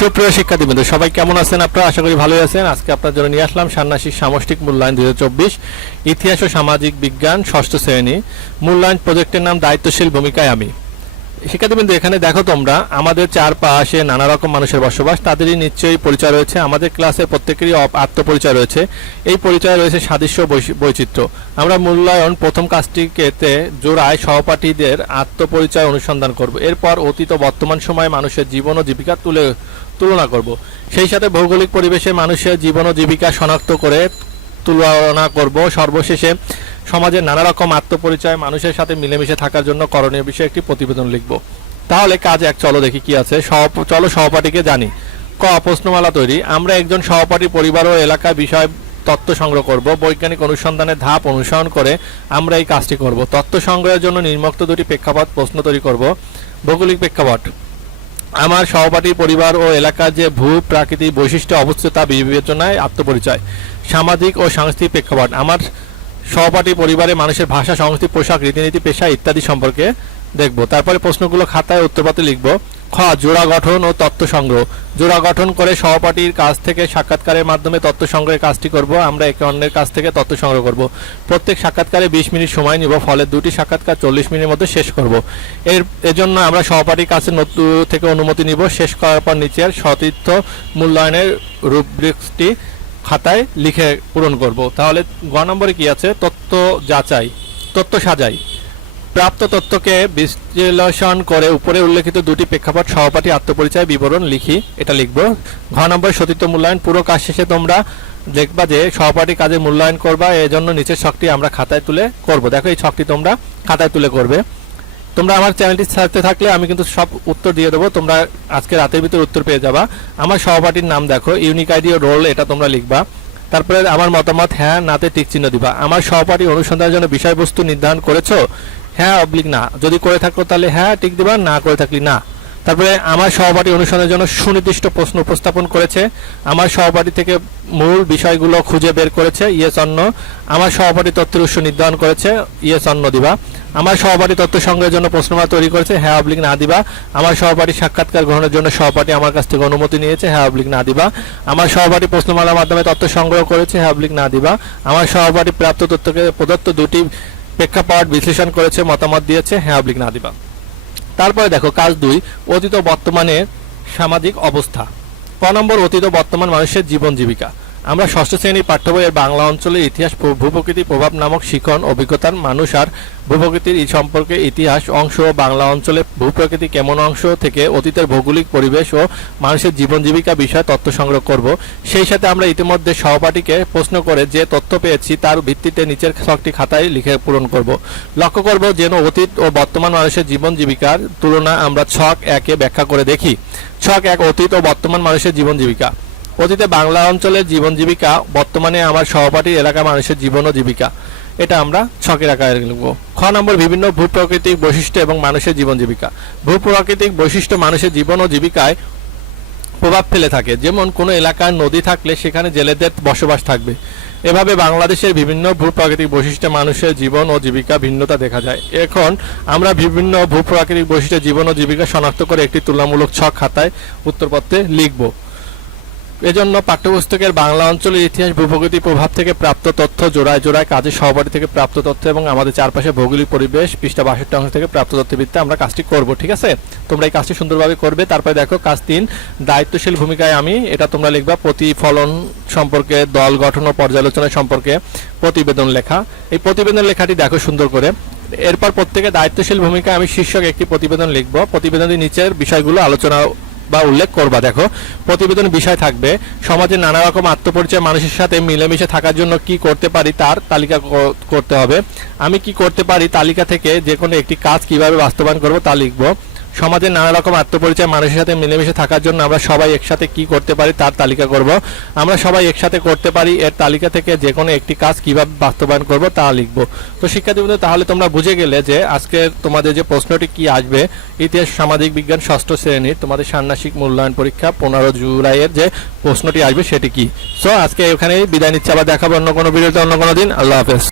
সুপ্রিয় শিক্ষার্থীবৃন্দ, সবাই কেমন আছেন? আপনারা আশা করি ভালোই আছেন। আজকে আপনার জন্য নিয়ে আসলাম ষান্মাসিক সামষ্টিক মূল্যায়ন দুই ইতিহাস ও সামাজিক বিজ্ঞান ষষ্ঠ শ্রেণি। মূল্যায়ন প্রজেক্টের নাম দায়িত্বশীল ভূমিকায় আমি। শিক্ষার্থীবৃন্দ, এখানে দেখো তোমরা, আমাদের চারপাশে নানা রকম মানুষের বসবাস, তাদেরই নিশ্চয়ই পরিচয় রয়েছে। আমাদের ক্লাসে প্রত্যেকেরই আত্মপরিচয় রয়েছে। এই পরিচয় রয়েছে সাদৃশ্য বৈচিত্র্য। আমরা মূল্যায়ন প্রথম কাজটিকেতে জোড়ায় সহপাঠীদের আত্মপরিচয় অনুসন্ধান করব। এরপর অতীত বর্তমান সময়ে মানুষের জীবন ও জীবিকা তুলে তুলনা করব। সেই সাথে ভৌগোলিক পরিবেশে মানুষের জীবন ও জীবিকা শনাক্ত করে তুলনা করব। সর্বশেষে সমাজের নানা রকম আত্মপরিচয় মানুষের সাথে মিলেমিশে থাকার জন্য করণীয় বিষয়ে একটি প্রতিবেদন লিখব। তাহলে কাজ এক, চলো দেখি কি আছে। চলো সহপাঠীকে জানি। ক, প্রশ্নমালা তৈরি। আমরা একজন সহপাঠী পরিবার ও এলাকা বিষয় তথ্য সংগ্রহ করব। বৈজ্ঞানিক অনুসন্ধানের ধাপ অনুসরণ করে আমরা এই কাজটি করব। তথ্য সংগ্রহের জন্য নির্মুক্ত দুটি প্রেক্ষাপট প্রশ্ন তৈরি করব। ভৌগোলিক প্রেক্ষাপট। আমার সহপাঠী পরিবার ও এলাকার যে ভূ প্রাকৃতিক বৈশিষ্ট্য অবস্থা তা বিবেচনায় আত্মপরিচয়, সামাজিক ও সাংস্কৃতিক প্রেক্ষাপট। আমার সহপাঠী পরিবারে মানুষের ভাষা, সংস্কৃতি, পোশাক, রীতিনীতি, পেশা ইত্যাদি সম্পর্কে দেখব। তারপরে প্রশ্নগুলো খাতায় উত্তরপত্রে লিখব। খ জোড়া গঠন ও তত্ত্ব সংগ্রহ। জোড়া গঠন করে সহপাঠীর কাছ থেকে সাক্ষাৎকারের মাধ্যমে তথ্য সংগ্রহের কাজটি করব। আমরা একে অন্যের কাছ থেকে তথ্য সংগ্রহ করব। প্রত্যেক সাক্ষাৎকারে বিশ মিনিট সময় নিব, ফলে দুটি সাক্ষাৎকার চল্লিশ মিনিটের মধ্যে শেষ করব। এর, এজন্য আমরা সহপাঠীর কাছে নতুন থেকে অনুমতি নিব। শেষ করার পর নিচের সতীর্থ মূল্যায়নের রুব্রিক্সটি খাতায় লিখে পূরণ করব। তাহলে গ নম্বরে কি আছে? তথ্য যাচাই তথ্য সাজাই। প্রাপ্ত তথ্যকে বিশ্লেষণ করে উপরে উল্লেখিত দুটি প্রেক্ষাপট সহপাঠী আত্মপরিচয় বিবরণ লিখি, এটা লিখব। ঘ নম্বর সতীর্থ মূল্যায়ন, পুরো কাজ শেষে তোমরা দেখবা যে সহপাঠী কাজে মূল্যায়ন করবা, এজন্য নিচের ছকটি আমরা খাতায় তুলে করব। দেখো, এই ছকটি তোমরা খাতায় তুলে করবে। তোমরা আমার চ্যানেলটি সাথে থাকলে আমি কিন্তু সব উত্তর দিয়ে দেবো। তোমরা আজকে রাতের ভিতরে উত্তর পেয়ে যাবা। আমার সহপাঠীর নাম দেখো, ইউনিক আইডি ও রোল, এটা তোমরা লিখবা। তারপরে আমার মতামত হ্যাঁ নাতে টিক চিহ্ন দিবা। আমার সহপাঠী অনুসন্ধানের জন্য বিষয়বস্তু নির্ধারণ করেছ? হ্যাঁ অবলিক না। যদি করে থাকো তাহলে হ্যাঁ টিক দিবা, না করে থাকলে না। তারপরে আমার সহপাঠী অনুসন্ধানের জন্য সুনির্দিষ্ট প্রশ্ন উপস্থাপন করেছে। আমার সহপাঠী থেকে মূল বিষয়গুলো খুঁজে বের করেছে ইয়েস অন্য আমার সহপাঠী তথ্যের উৎস নির্ধারণ করেছে ইয়েস অন্য দিবা। আমার সহপাঠী তথ্য সংগ্রহের জন্য প্রশ্নমালা তৈরি করেছে হ্যাঁ অবলিক না দিবা। আমার সহপাঠী সাক্ষাৎকার গ্রহণের জন্য সহপাঠী আমার কাছ থেকে অনুমতি নিয়েছে হ্যাঁ অবলিক না দিবা। আমার সহপাঠী প্রশ্নমালার মাধ্যমে তথ্য সংগ্রহ করেছে হ্যাঁ অবলিক না দিবা। আমার সহপাঠী প্রাপ্ত তথ্যকে প্রদত্ত দুটি প্রেক্ষাপট বিশ্লেষণ করেছে, মতামত দিয়েছে। হ্যাঁ অবলিক না দিবা। তারপরে দেখো, কাজ দুই, অতীত বর্তমানের সামাজিক অবস্থা। ক নম্বর, অতীত বর্তমান মানুষের জীবন জীবিকা। আমরা ষষ্ঠ শ্রেণির পাঠ্য বইয়ের বাংলা অঞ্চলের ইতিহাস ভূ- ভূপ্রকৃতি প্রভাব নামক শিখন, অভিজ্ঞতার মানুষ আর ভূপ্রকৃতির সম্পর্কে ইতিহাস অংশ ও বাংলা অঞ্চলে ভূপ্রকৃতি কেমন অংশ থেকে অতীতের ভৌগোলিক পরিবেশ ও মানুষের জীবন জীবিকা বিষয়ে তথ্য সংগ্রহ করব। সেই সাথে আমরা ইতিমধ্যে সহপাঠীকে প্রশ্ন করে যে তথ্য পেয়েছি তার ভিত্তিতে নিচের ছকটি খাতায় লিখে পূরণ করব। লক্ষ্য করব যেন অতীত ও বর্তমান মানুষের জীবন জীবিকার তুলনা আমরা ছক একে ব্যাখ্যা করে দেখি। ছক এক অতীত ও বর্তমান মানুষের জীবন জীবিকা। অতীতে বাংলা অঞ্চলের জীবন জীবিকা, বর্তমানে আমার সহপাঠী এলাকা মানুষের জীবন ও জীবিকা। এটা আমরা ছকের আকারে লিখব খ নম্বর, বিভিন্ন ভূপ্রাকৃতিক বৈশিষ্ট্য এবং মানুষের জীবন জীবিকা। ভূপ্রাকৃতিক বৈশিষ্ট্য মানুষের জীবন ও জীবিকায় প্রভাব ফেলে থাকে। যেমন, কোনো এলাকার নদী থাকলে সেখানে জেলেদের বসবাস থাকবে। এভাবে বাংলাদেশের বিভিন্ন ভূপ্রাকৃতিক বৈশিষ্ট্যে মানুষের জীবন ও জীবিকা ভিন্নতা দেখা যায়। এখন, আমরা বিভিন্ন ভূপ্রাকৃতিক বৈশিষ্ট্যে জীবন ও জীবিকা শনাক্ত করে একটি তুলনামূলক ছক খাতায় উত্তরপত্রে লিখব। এজন্য পাঠ্যপুস্তকের বাংলা অঞ্চলের ইতিহাস ভূপ্রকৃতি প্রভাব থেকে প্রাপ্ত তথ্য জোড়ায় জোড়ায় কাজের সহপাঠী থেকে প্রাপ্ত তথ্য এবং আমাদের চারপাশে ভৌগোলিক পরিবেশ, পৃষ্ঠা বাষট্টি অংশ থেকে প্রাপ্ত ভিত্তিতে আমরা কাজটি করব, ঠিক আছে? তোমরা এই কাজটি সুন্দরভাবে করবে। তারপরে দেখো, কাজ তিন, দায়িত্বশীল ভূমিকায় আমি, এটা তোমরা লিখবা, প্রতিফলন সম্পর্কে, দল গঠন ও পর্যালোচনা সম্পর্কে প্রতিবেদন লেখা। এই প্রতিবেদন লেখাটি দেখো সুন্দর করে। এরপর প্রত্যেকে দায়িত্বশীল ভূমিকায় আমি শীর্ষক একটি প্রতিবেদন লিখব। প্রতিবেদনের নিচের বিষয়গুলো আলোচনা বা উল্লেখ করবা, দেখো। প্রতিবেদন বিষয় থাকবে সমাজের নানা রকম আত্মপরিচয় মানুষের সাথে মিলেমিশে থাকার জন্য কি করতে পারি তার তালিকা করতে হবে। আমি কি করতে পারি তালিকা থেকে যে কোনো একটি কাজ কীভাবে বাস্তবায়ন করব তা লিখব। সমাজের নানা রকম আত্মপরিচয় মানুষের সাথে মিলেমিশে থাকার জন্য আমরা সবাই একসাথে কি করতে পারি তার তালিকা করব। আমরা সবাই একসাথে করতে পারি এর তালিকা থেকে যে কোনো একটি কাজ কীভাবে বাস্তবায়ন করব তা লিখব। তো শিক্ষার্থীবৃন্দ, তাহলে তোমরা বুঝে গেলে যে আজকে তোমাদের যে প্রশ্নটি কি আসবে, ইতিহাস, সামাজিক বিজ্ঞান, ষষ্ঠ শ্রেণির তোমাদের ষান্মাসিক মূল্যায়ন পরীক্ষা পনেরো জুলাইয়ের যে প্রশ্নটি আসবে সেটি কি? সো আজকে এখানেই বিদায় নিচ্ছে, আবার দেখাবো অন্য কোনো ভিডিওতে অন্য কোনো দিন। আল্লাহ হাফেজ।